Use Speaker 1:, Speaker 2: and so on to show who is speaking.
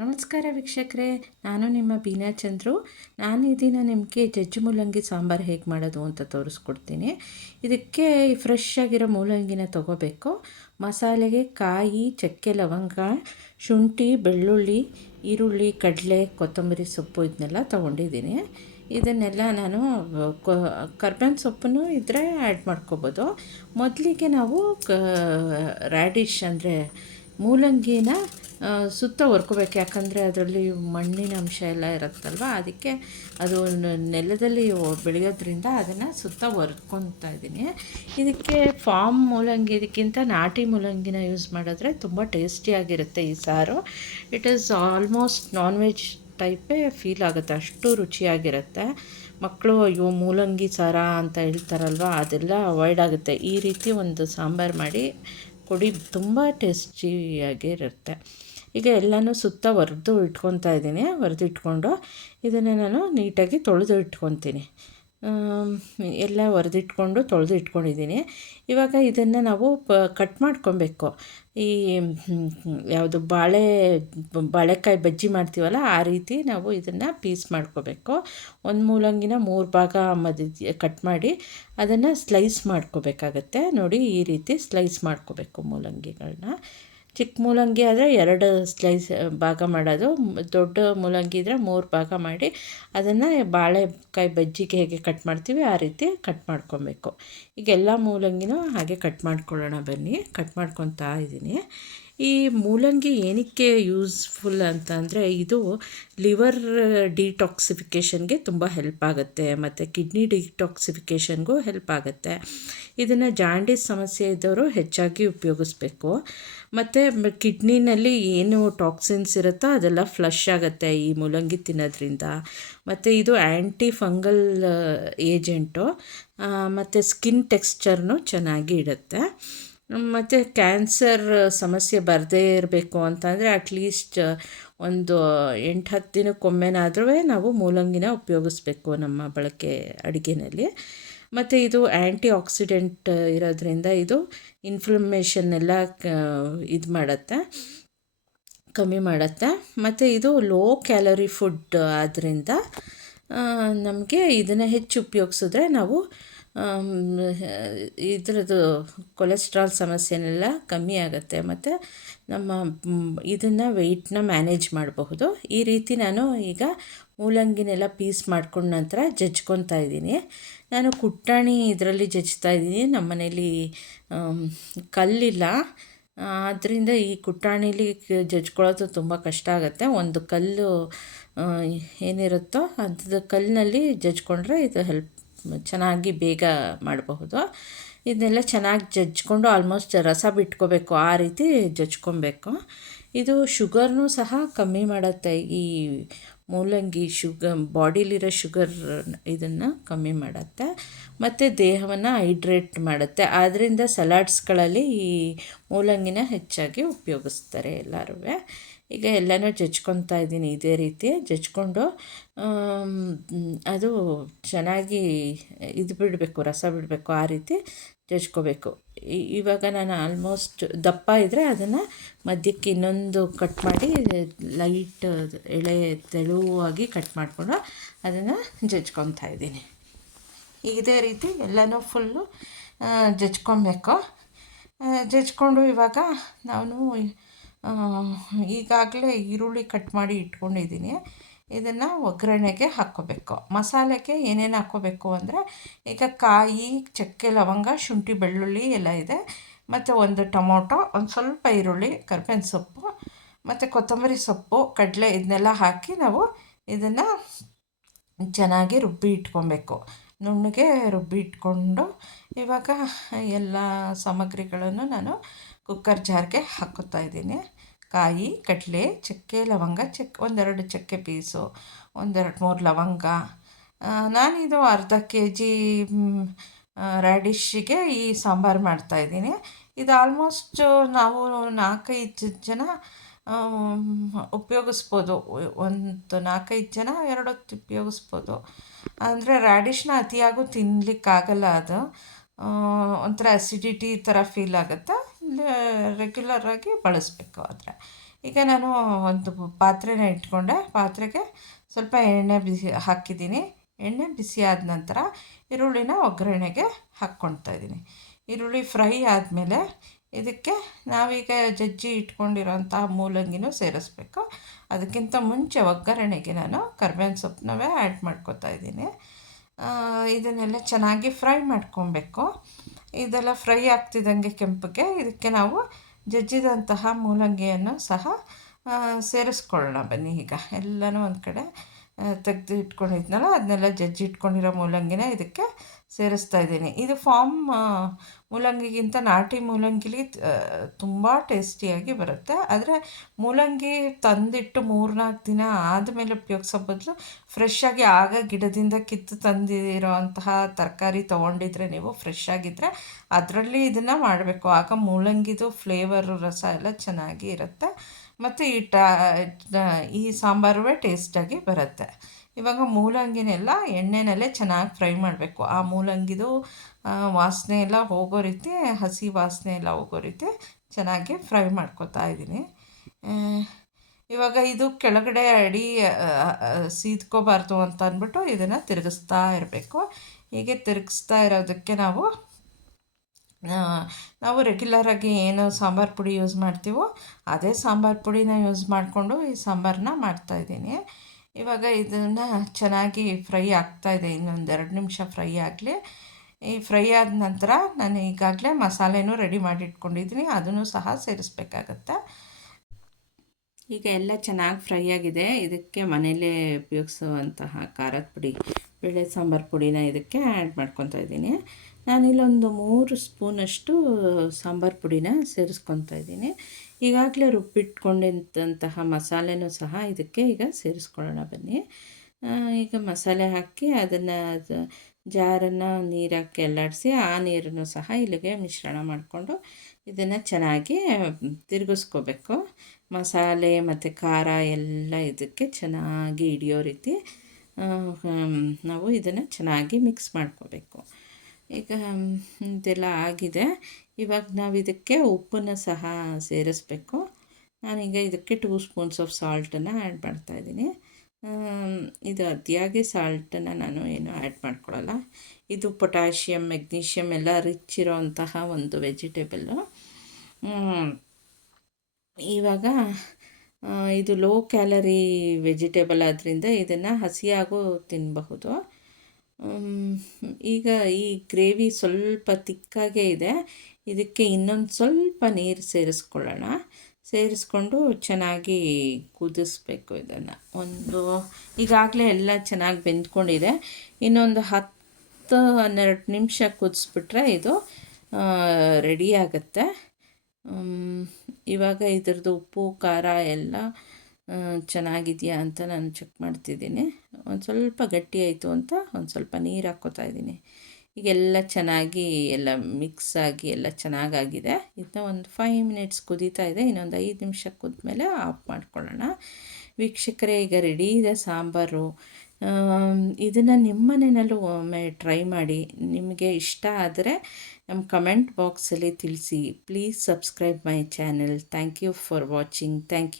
Speaker 1: ನಮಸ್ಕಾರ ವೀಕ್ಷಕರೇ, ನಾನು ನಿಮ್ಮ ಬೀನಾ ಚಂದ್ರು. ನಾನು ಈ ದಿನ ನಿಮಗೆ ಜಜ್ಜು ಮೂಲಂಗಿ ಸಾಂಬಾರು ಹೇಗೆ ಮಾಡೋದು ಅಂತ ತೋರಿಸ್ಕೊಡ್ತೀನಿ. ಇದಕ್ಕೆ ಫ್ರೆಶ್ ಆಗಿರೋ ಮೂಲಂಗಿನ ತೊಗೋಬೇಕು. ಮಸಾಲೆಗೆ ಕಾಯಿ, ಚಕ್ಕೆ ಲವಂಗ, ಶುಂಠಿ, ಬೆಳ್ಳುಳ್ಳಿ, ಈರುಳ್ಳಿ, ಕಡಲೆ, ಕೊತ್ತಂಬರಿ ಸೊಪ್ಪು ಇದನ್ನೆಲ್ಲ ತೊಗೊಂಡಿದ್ದೀನಿ. ಇದನ್ನೆಲ್ಲ ನಾನು ಕರ್ಬೇವಿನ ಸೊಪ್ಪನ್ನು ಇದ್ದರೆ ಆ್ಯಡ್ ಮಾಡ್ಕೋಬೋದು. ಮೊದಲಿಗೆ ನಾವು, ಕ ರ್ಯಾಡಿಶ್ ಅಂದರೆ ಮೂಲಂಗಿನ ಸುತ್ತ ಹೊರ್ಕೋಬೇಕು ಯಾಕಂದರೆ ಅದರಲ್ಲಿ ಮಣ್ಣಿನ ಅಂಶ ಎಲ್ಲ ಇರುತ್ತಲ್ವ? ಅದಕ್ಕೆ ಅದು ನೆಲದಲ್ಲಿ ಬೆಳೆಯೋದ್ರಿಂದ ಅದನ್ನು ಸುತ್ತ ಹೊರ್ಕೊತಾ ಇದ್ದೀನಿ. ಇದಕ್ಕೆ ಫಾರ್ಮ್ ಮೂಲಂಗಿ, ಇದಕ್ಕಿಂತ ನಾಟಿ ಮೂಲಂಗಿನ ಯೂಸ್ ಮಾಡಿದ್ರೆ ತುಂಬ ಟೇಸ್ಟಿಯಾಗಿರುತ್ತೆ ಈ ಸಾರು. It is almost non veg ಟೈಪೇ feel ಆಗುತ್ತೆ. ಅಷ್ಟು ರುಚಿಯಾಗಿರುತ್ತೆ. ಮಕ್ಕಳು ಅಯ್ಯೋ, ಮೂಲಂಗಿ ಸಾರ ಅಂತ ಹೇಳ್ತಾರಲ್ವ? ಅದೆಲ್ಲ ಅವಾಯ್ಡ್ ಆಗುತ್ತೆ. ಈ ರೀತಿ ಒಂದು ಸಾಂಬಾರು ಮಾಡಿ, ಕೊಡಿ. ತುಂಬ ಟೇಸ್ಟಿಯಾಗಿರುತ್ತೆ. ಈಗ ಎಲ್ಲನೂ ಸುತ್ತ ಒರೆದು ಇಟ್ಕೊತಾ ಇದ್ದೀನಿ, ಒರೆದು ಇಟ್ಕೊಂಡು ಇದನ್ನು ನಾನು ನೀಟಾಗಿ ತೊಳೆದು ಇಟ್ಕೊತೀನಿ. ಎಲ್ಲ ಒರೆದಿಟ್ಕೊಂಡು ತೊಳೆದು ಇಟ್ಕೊಂಡಿದ್ದೀನಿ. ಇವಾಗ ಇದನ್ನು ನಾವು ಪ, ಕಟ್ ಮಾಡ್ಕೊಬೇಕು. ಈ ಯಾವುದು ಬಾಳೆ, ಬಾಳೆಕಾಯಿ ಬಜ್ಜಿ ಮಾಡ್ತೀವಲ್ಲ, ಆ ರೀತಿ ನಾವು ಇದನ್ನು ಪೀಸ್ ಮಾಡ್ಕೋಬೇಕು. ಒಂದು ಮೂಲಂಗಿನ ಮೂರು ಭಾಗ ಮಧ್ಯ ಕಟ್ ಮಾಡಿ ಅದನ್ನು ಸ್ಲೈಸ್ ಮಾಡ್ಕೋಬೇಕಾಗತ್ತೆ. ನೋಡಿ, ಈ ರೀತಿ ಸ್ಲೈಸ್ ಮಾಡ್ಕೋಬೇಕು ಮೂಲಂಗಿಗಳನ್ನ ಚಿಕ್ಕ ಮೂಲಂಗಿ ಆದರೆ ಎರಡು ಸ್ಲೈಸ್ ಭಾಗ ಮಾಡೋದು. ದೊಡ್ಡ ಮೂಲಂಗಿ ಇದ್ದರೆ ಮೂರು ಭಾಗ ಮಾಡಿ ಅದನ್ನು ಬಾಳೆಕಾಯಿ ಬಜ್ಜಿಗೆ ಹೇಗೆ ಕಟ್ ಮಾಡ್ತೀವಿ ಆ ರೀತಿ ಕಟ್ ಮಾಡ್ಕೊಬೇಕು. ಈಗ ಎಲ್ಲ ಮೂಲಂಗಿನೂ ಹಾಗೆ ಕಟ್ ಮಾಡ್ಕೊಳ್ಳೋಣ ಬನ್ನಿ. ಕಟ್ ಮಾಡ್ಕೊತಾ ಇದ್ದೀನಿ. ಈ ಮೂಲಂಗಿ ಏನಕ್ಕೆ ಯೂಸ್ಫುಲ್ ಅಂತ ಅಂದರೆ ಇದು ಲಿವರ್ ಡಿಟಾಕ್ಸಿಫಿಕೇಷನ್ಗೆ ತುಂಬ ಹೆಲ್ಪ್ ಆಗುತ್ತೆ, ಮತ್ತು ಕಿಡ್ನಿ ಡಿಟಾಕ್ಸಿಫಿಕೇಷನ್ಗೂ ಹೆಲ್ಪ್ ಆಗುತ್ತೆ. ಇದನ್ನು ಜಾಂಡಿಸ್ ಸಮಸ್ಯೆ ಇದ್ದವರು ಹೆಚ್ಚಾಗಿ ಉಪಯೋಗಿಸ್ಬೇಕು. ಮತ್ತು ಕಿಡ್ನಿನಲ್ಲಿ ಏನು ಟಾಕ್ಸಿನ್ಸ್ ಇರುತ್ತೋ ಅದೆಲ್ಲ ಫ್ಲಶ್ ಆಗುತ್ತೆ ಈ ಮೂಲಂಗಿ ತಿನ್ನೋದ್ರಿಂದ. ಮತ್ತು ಇದು ಆ್ಯಂಟಿ ಫಂಗಲ್ ಏಜೆಂಟು ಮತ್ತು ಸ್ಕಿನ್ ಟೆಕ್ಸ್ಚರ್ನು ಚೆನ್ನಾಗಿ ಇಡುತ್ತೆ. ಮತ್ತು ಕ್ಯಾನ್ಸರ್ ಸಮಸ್ಯೆ ಬರದೇ ಇರಬೇಕು ಅಂತಂದರೆ ಅಟ್ಲೀಸ್ಟ್ ಒಂದು ಎಂಟು, ಹತ್ತು ದಿನಕ್ಕೊಮ್ಮೆನಾದ್ರೂ ನಾವು ಮೂಲಂಗಿನ ಉಪಯೋಗಿಸ್ಬೇಕು ನಮ್ಮ ಬಳಕೆ ಅಡುಗೆನಲ್ಲಿ. ಮತ್ತು ಇದು ಆ್ಯಂಟಿ ಆಕ್ಸಿಡೆಂಟ್ ಇರೋದ್ರಿಂದ ಇದು ಇನ್ಫ್ಲಮೇಷನ್ ಎಲ್ಲ ಇದು ಮಾಡುತ್ತೆ, ಕಮ್ಮಿ ಮಾಡುತ್ತೆ. ಮತ್ತು ಇದು ಲೋ ಕ್ಯಾಲೋರಿ ಫುಡ್ ಆದ್ದರಿಂದ ನಮಗೆ ಇದನ್ನು ಹೆಚ್ಚು ಉಪಯೋಗಿಸಿದ್ರೆ ನಾವು ಇದ್ರದ್ದು ಕೊಲೆಸ್ಟ್ರಾಲ್ ಸಮಸ್ಯೆನೆಲ್ಲ ಕಮ್ಮಿ ಆಗುತ್ತೆ. ಮತ್ತು ನಮ್ಮ ಇದನ್ನು ವೆಯ್ಟ್ನ ಮ್ಯಾನೇಜ್ ಮಾಡಬಹುದು. ಈ ರೀತಿ ನಾನು ಈಗ ಮೂಲಂಗಿನೆಲ್ಲ ಪೀಸ್ ಮಾಡ್ಕೊಂಡ ನಂತರ ಜಜ್ಕೊತಾ ಇದ್ದೀನಿ. ನಾನು ಕುಟ್ಟಾಣಿ ಇದರಲ್ಲಿ ಜಜ್ತಾ ಇದ್ದೀನಿ. ನಮ್ಮ ಮನೇಲಿ ಕಲ್ಲಿಲ್ಲ. ಆದ್ದರಿಂದ ಈ ಕುಟ್ಟಾಣಿಲಿ ಜಜ್ಕೊಳ್ಳೋದು ತುಂಬ ಕಷ್ಟ ಆಗುತ್ತೆ. ಒಂದು ಕಲ್ಲು ಏನಿರುತ್ತೋ ಅದು ಕಲ್ಲಿನಲ್ಲಿ ಜಜ್ಕೊಂಡ್ರೆ ಇದು ಹೆಲ್ಪ್ ಚೆನ್ನಾಗಿ ಬೇಗ ಮಾಡಬಹುದು. ಇದನ್ನೆಲ್ಲ ಚೆನ್ನಾಗಿ ಜಜ್ಜಿಕೊಂಡು ಆಲ್ಮೋಸ್ಟ್ ರಸ ಬಿಟ್ಕೋಬೇಕು, ಆ ರೀತಿ ಜಜ್ಕೊಬೇಕು. ಇದು ಶುಗರ್ನೂ ಸಹ ಕಮ್ಮಿ ಮಾಡುತ್ತೆ. ಈ ಮೂಲಂಗಿ ಶುಗರ್, ಬಾಡಿಲಿರೋ ಶುಗರ್ ಇದನ್ನು ಕಮ್ಮಿ ಮಾಡುತ್ತೆ. ಮತ್ತು ದೇಹವನ್ನು ಹೈಡ್ರೇಟ್ ಮಾಡುತ್ತೆ. ಆದ್ದರಿಂದ ಸಲಾಡ್ಸ್ಗಳಲ್ಲಿ ಈ ಮೂಲಂಗಿನ ಹೆಚ್ಚಾಗಿ ಉಪಯೋಗಿಸ್ತಾರೆ ಎಲ್ಲರೂ ಈಗ ಎಲ್ಲನೂ ಜಜ್ಕೊತಾ ಇದ್ದೀನಿ ಇದೇ ರೀತಿ, ಜಜ್ಕೊಂಡು ಅದು ಚೆನ್ನಾಗಿ ಇದು ಬಿಡಬೇಕು, ರಸ ಬಿಡಬೇಕು, ಆ ರೀತಿ ಜಜ್ಕೋಬೇಕು. ಇವಾಗ ನಾನು ಆಲ್ಮೋಸ್ಟ್ ದಪ್ಪ ಇದ್ದರೆ ಅದನ್ನು ಮಧ್ಯಕ್ಕೆ ಇನ್ನೊಂದು ಕಟ್ ಮಾಡಿ, ಲೈಟ್ ಎಳೆ ತೆಳುವಾಗಿ ಕಟ್ ಮಾಡಿಕೊಂಡು ಅದನ್ನು ಜಜ್ಕೊತಾ ಇದ್ದೀನಿ. ಇದೇ ರೀತಿ ಎಲ್ಲನೂ ಫುಲ್ಲು ಜಜ್ಕೊಬೇಕು ಜಜ್ಕೊಂಡು ಇವಾಗ ನಾನು ಈಗಾಗಲೇ ಈರುಳ್ಳಿ ಕಟ್ ಮಾಡಿ ಇಟ್ಕೊಂಡಿದ್ದೀನಿ. ಇದನ್ನು ಒಗ್ಗರಣೆಗೆ ಹಾಕ್ಕೋಬೇಕು. ಮಸಾಲೆಗೆ ಏನೇನು ಹಾಕ್ಕೋಬೇಕು ಅಂದರೆ ಈಗ ಕಾಯಿ, ಚಕ್ಕೆ, ಲವಂಗ, ಶುಂಠಿ, ಬೆಳ್ಳುಳ್ಳಿ ಎಲ್ಲ ಇದೆ. ಮತ್ತು ಒಂದು ಟೊಮೊಟೊ, ಒಂದು ಸ್ವಲ್ಪ ಈರುಳ್ಳಿ, ಕರ್ಬೇವಿನ ಸೊಪ್ಪು, ಮತ್ತು ಕೊತ್ತಂಬರಿ ಸೊಪ್ಪು, ಕಡಲೆ ಇದನ್ನೆಲ್ಲ ಹಾಕಿ ನಾವು ಇದನ್ನು ಚೆನ್ನಾಗಿ ರುಬ್ಬಿ ಇಟ್ಕೊಬೇಕು. ನುಣ್ಣಗೆ ರುಬ್ಬಿ ಇಟ್ಕೊಂಡು ಇವಾಗ ಎಲ್ಲ ಸಾಮಗ್ರಿಗಳನ್ನು ನಾನು ಕುಕ್ಕರ್ ಜಾರ್ಗೆ ಹಾಕೋತಾ ಇದ್ದೀನಿ. ಕಾಯಿ, ಕಡಲೆ, ಚಕ್ಕೆ, ಲವಂಗ ಚಕ್ಕೆ ಒಂದೆರಡು ಚಕ್ಕೆ ಪೀಸು, ಒಂದೆರಡು ಮೂರು ಲವಂಗ. ನಾನಿದು ಅರ್ಧ ಕೆ ಜಿ ರಾಡಿಶ್ಶಿಗೆ ಈ ಸಾಂಬಾರು ಮಾಡ್ತಾಯಿದ್ದೀನಿ ಇದು ಆಲ್ಮೋಸ್ಟ್ ನಾವು ನಾಲ್ಕೈದು ಜನ ಉಪಯೋಗಿಸ್ಬೋದು. ಒಂದು ನಾಲ್ಕೈದು ಜನ, ಎರಡೊತ್ತು ಉಪಯೋಗಿಸ್ಬೋದು. ಅಂದರೆ ರ್ಯಾಡಿಶ್ನ ಅತಿಯಾಗೂ ತಿನ್ನಲಿಕ್ಕಾಗಲ್ಲ ಅದು. ಒಂಥರ ಅಸಿಡಿಟಿ ಥರ ಫೀಲ್ ಆಗುತ್ತೆ. ರೆಗ್ಯುಲರಾಗಿ ಬಳಸಬೇಕು ಆದರೆ. ಈಗ ನಾನು ಒಂದು ಪಾತ್ರೆನ ಇಟ್ಕೊಂಡೆ. ಪಾತ್ರೆಗೆ ಸ್ವಲ್ಪ ಎಣ್ಣೆ ಬಿಸಿ ಹಾಕಿದ್ದೀನಿ. ಎಣ್ಣೆ ಬಿಸಿ ಆದ ನಂತರ ಈರುಳ್ಳಿನ ಒಗ್ಗರಣೆಗೆ ಹಾಕ್ಕೊಳ್ತಾ ಇದ್ದೀನಿ. ಈರುಳ್ಳಿ ಫ್ರೈ ಆದಮೇಲೆ ಇದಕ್ಕೆ ನಾವೀಗ ಜಜ್ಜಿ ಇಟ್ಕೊಂಡಿರೋಂತಹ ಮೂಲಂಗಿನೂ ಸೇರಿಸ್ಬೇಕು. ಅದಕ್ಕಿಂತ ಮುಂಚೆ ಒಗ್ಗರಣೆಗೆ ನಾನು ಕರ್ಬೇವಿನ ಸೊಪ್ಪನ್ನವೇ ಆ್ಯಡ್ ಮಾಡ್ಕೊತಾ ಇದ್ದೀನಿ. ಇದನ್ನೆಲ್ಲ ಚೆನ್ನಾಗಿ ಫ್ರೈ ಮಾಡ್ಕೊಬೇಕು ಇದೆಲ್ಲ ಫ್ರೈ ಆಗ್ತಿದ್ದಂಗೆ ಕೆಂಪಗೆ ಇದಕ್ಕೆ ನಾವು ಜಜ್ಜಿದಂತಹ ಮೂಲಂಗಿಯನ್ನು ಸಹ ಸೇರಿಸ್ಕೊಳ್ಳೋಣ ಬನ್ನಿ ಈಗ. ಎಲ್ಲನೂ ಒಂದು ಕಡೆ ತೆಗೆದು ಇಟ್ಕೊಂಡಿದ್ನಲ್ಲ, ಅದನ್ನೆಲ್ಲ ಜಜ್ಜಿ ಇಟ್ಕೊಂಡಿರೋ ಮೂಲಂಗಿನ ಇದಕ್ಕೆ ಸೇರಿಸ್ತಾ ಇದ್ದೀನಿ. ಇದು ಫಾರ್ಮ್ ಮೂಲಂಗಿಗಿಂತ ನಾಟಿ ಮೂಲಂಗಿಲಿ ತುಂಬ ಟೇಸ್ಟಿಯಾಗಿ ಬರುತ್ತೆ. ಆದರೆ ಮೂಲಂಗಿ ತಂದಿಟ್ಟು ಮೂರ್ನಾಲ್ಕು ದಿನ ಆದಮೇಲೆ ಉಪಯೋಗಿಸೋ ಬದಲು ಫ್ರೆಶ್ ಆಗಿ ಆಗ ಗಿಡದಿಂದ ಕಿತ್ತು ತಂದಿರೋ ಅಂತಹ ತರಕಾರಿ ತೊಗೊಂಡಿದ್ರೆ ನೀವು ಫ್ರೆಶ್ ಆಗಿದ್ದರೆ ಅದರಲ್ಲಿ ಇದನ್ನು ಮಾಡಬೇಕು. ಆಗ ಮೂಲಂಗಿದು ಫ್ಲೇವರು ರಸ ಎಲ್ಲ ಚೆನ್ನಾಗಿ ಇರುತ್ತೆ. ಮತ್ತು ಈ ಟಾ ಈ ಸಾಂಬಾರು ಟೇಸ್ಟಾಗಿ ಬರುತ್ತೆ. ಇವಾಗ ಮೂಲಂಗಿನೆಲ್ಲ ಎಣ್ಣೆನಲ್ಲೇ ಚೆನ್ನಾಗಿ ಫ್ರೈ ಮಾಡಬೇಕು. ಆ ಮೂಲಂಗಿದು ವಾಸನೆ ಎಲ್ಲ ಹೋಗೋ ರೀತಿ, ಹಸಿ ವಾಸನೆ ಎಲ್ಲ ಹೋಗೋ ರೀತಿ ಚೆನ್ನಾಗಿ ಫ್ರೈ ಮಾಡ್ಕೊತಾ ಇದ್ದೀನಿ. ಇವಾಗ ಇದು ಕೆಳಗಡೆ ಅಡಿ ಸೀದ್ಕೋಬಾರ್ದು ಅಂತ ಅಂದ್ಬಿಟ್ಟು ಇದನ್ನು ತಿರುಗಿಸ್ತಾ ಇರಬೇಕು. ಹೀಗೆ ತಿರುಗಿಸ್ತಾ ಇರೋದಕ್ಕೆ ನಾವು ನಾವು ರೆಗ್ಯುಲರಾಗಿ ಏನು ಸಾಂಬಾರು ಪುಡಿ ಯೂಸ್ ಮಾಡ್ತೀವೋ ಅದೇ ಸಾಂಬಾರು ಪುಡಿನ ಯೂಸ್ ಮಾಡಿಕೊಂಡು ಈ ಸಾಂಬಾರನ್ನ ಮಾಡ್ತಾಯಿದ್ದೀನಿ ಇವಾಗ ಇದನ್ನು ಚೆನ್ನಾಗಿ ಫ್ರೈ ಆಗ್ತಾಯಿದೆ ಇನ್ನೊಂದು ಎರಡು ನಿಮಿಷ ಫ್ರೈ ಆಗಲಿ. ಈ ಫ್ರೈ ಆದ ನಂತರ ನಾನು ಈಗಾಗಲೇ ಮಸಾಲೆನೂ ರೆಡಿ ಮಾಡಿ ಇಟ್ಕೊಂಡಿದ್ದೀನಿ ಅದನ್ನು ಸಹ ಸೇರಿಸ್ಬೇಕಾಗತ್ತೆ. ಈಗ ಎಲ್ಲ ಚೆನ್ನಾಗಿ ಫ್ರೈ ಆಗಿದೆ, ಇದಕ್ಕೆ ಮನೆಯಲ್ಲೇ ಉಪಯೋಗಿಸುವಂತಹ ಖಾರದ ಪುಡಿ ಬೇಳೆ ಸಾಂಬಾರು ಪುಡಿನ ಇದಕ್ಕೆ ಆ್ಯಡ್ ಮಾಡ್ಕೊತಾ ಇದ್ದೀನಿ. ನಾನಿಲ್ಲೊಂದು ಮೂರು ಸ್ಪೂನಷ್ಟು ಸಾಂಬಾರು ಪುಡಿನ ಸೇರಿಸ್ಕೊತಾ ಇದ್ದೀನಿ. ಈಗಾಗಲೇ ರುಬ್ಬಿಟ್ಕೊಂಡಿದ್ದಂತಹ ಮಸಾಲೆನೂ ಸಹ ಇದಕ್ಕೆ ಈಗ ಸೇರಿಸ್ಕೊಳ್ಳೋಣ ಬನ್ನಿ. ಈಗ ಮಸಾಲೆ ಹಾಕಿ ಅದನ್ನು ಜಾರನ್ನು ನೀರು ಹಾಕಿ ಎಲ್ಲಾಡಿಸಿ ಆ ನೀರನ್ನು ಸಹ ಇಲ್ಲಿಗೆ ಮಿಶ್ರಣ ಮಾಡಿಕೊಂಡು ಇದನ್ನು ಚೆನ್ನಾಗಿ ತಿರುಗಿಸ್ಕೋಬೇಕು. ಮಸಾಲೆ ಮತ್ತು ಖಾರ ಎಲ್ಲ ಇದಕ್ಕೆ ಚೆನ್ನಾಗಿ ಹಿಡಿಯೋ ರೀತಿ ನಾವು ಇದನ್ನು ಚೆನ್ನಾಗಿ ಮಿಕ್ಸ್ ಮಾಡ್ಕೋಬೇಕು. ಈಗ ಇದೆಲ್ಲ ಆಗಿದೆ. ಇವಾಗ ನಾವು ಇದಕ್ಕೆ ಉಪ್ಪನ್ನು ಸಹ ಸೇರಿಸ್ಬೇಕು. ನಾನೀಗ ಇದಕ್ಕೆ ಟೂ ಸ್ಪೂನ್ಸ್ ಆಫ್ ಸಾಲ್ಟನ್ನು ಆ್ಯಡ್ ಮಾಡ್ತಾಯಿದ್ದೀನಿ ಇದು ಅತಿಯಾಗಿ ಸಾಲ್ಟನ್ನು ನಾನು ಏನು ಆ್ಯಡ್ ಮಾಡ್ಕೊಳ್ಳಲ್ಲ ಇದು ಪೊಟ್ಯಾಷಿಯಮ್ ಮೆಗ್ನೀಷಿಯಮ್ ಎಲ್ಲ ರಿಚ್ ಇರೋವಂತಹ ಒಂದು ವೆಜಿಟೇಬಲ್ಲು ಇವಾಗ ಇದು ಲೋ ಕ್ಯಾಲರಿ ವೆಜಿಟೇಬಲ್ ಆದ್ದರಿಂದ ಇದನ್ನು ಹಸಿಯಾಗೂ ತಿನ್ನಬಹುದು ಈಗ ಈ ಗ್ರೇವಿ ಸ್ವಲ್ಪ ತಿಕ್ಕಾಗೇ ಇದೆ. ಇದಕ್ಕೆ ಇನ್ನೊಂದು ಸ್ವಲ್ಪ ನೀರು ಸೇರಿಸ್ಕೊಳ್ಳೋಣ. ಸೇರಿಸ್ಕೊಂಡು ಚೆನ್ನಾಗಿ ಕುದಿಸ್ಬೇಕು ಇದನ್ನು. ಒಂದು, ಈಗಾಗಲೇ ಎಲ್ಲ ಚೆನ್ನಾಗಿ ಬೆಂದ್ಕೊಂಡಿದೆ. ಇನ್ನೊಂದು ಹತ್ತು, ಹನ್ನೆರಡು ನಿಮಿಷ ಕುದಿಸ್ಬಿಟ್ರೆ ಇದು ರೆಡಿ ಆಗುತ್ತೆ. ಇವಾಗ ಇದ್ರದ್ದು ಉಪ್ಪು, ಖಾರ ಎಲ್ಲ ಚೆನ್ನಾಗಿದೆಯಾ ಅಂತ ನಾನು ಚೆಕ್ ಮಾಡ್ತಿದ್ದೀನಿ. ಒಂದು ಸ್ವಲ್ಪ ಗಟ್ಟಿ ಆಯಿತು ಅಂತ ಒಂದು ಸ್ವಲ್ಪ ನೀರು ಹಾಕ್ಕೋತಾ ಇದ್ದೀನಿ. ಈಗೆಲ್ಲ ಚೆನ್ನಾಗಿ, ಎಲ್ಲ ಮಿಕ್ಸ್ ಆಗಿ, ಎಲ್ಲ ಚೆನ್ನಾಗಾಗಿದೆ. ಇದನ್ನ ಒಂದು ಫೈವ್ ಮಿನಿಟ್ಸ್ ಕುದೀತಾ ಇದೆ. ಇನ್ನೊಂದು ಐದು ನಿಮಿಷ ಕುದ್ಮೇಲೆ ಆಫ್ ಮಾಡ್ಕೊಳ್ಳೋಣ. ವೀಕ್ಷಕರೇ, ಈಗ ರೆಡಿ ಇದೆ ಸಾಂಬಾರು. ಇದನ್ನು ನಿಮ್ಮ ಮನೆಯಲ್ಲೂ ಒಮ್ಮೆ ಟ್ರೈ ಮಾಡಿ. ನಿಮಗೆ ಇಷ್ಟ ಆದರೆ ನಮ್ಮ ಕಮೆಂಟ್ ಬಾಕ್ಸಲ್ಲಿ ತಿಳಿಸಿ. Please subscribe my channel thank you for watching thank you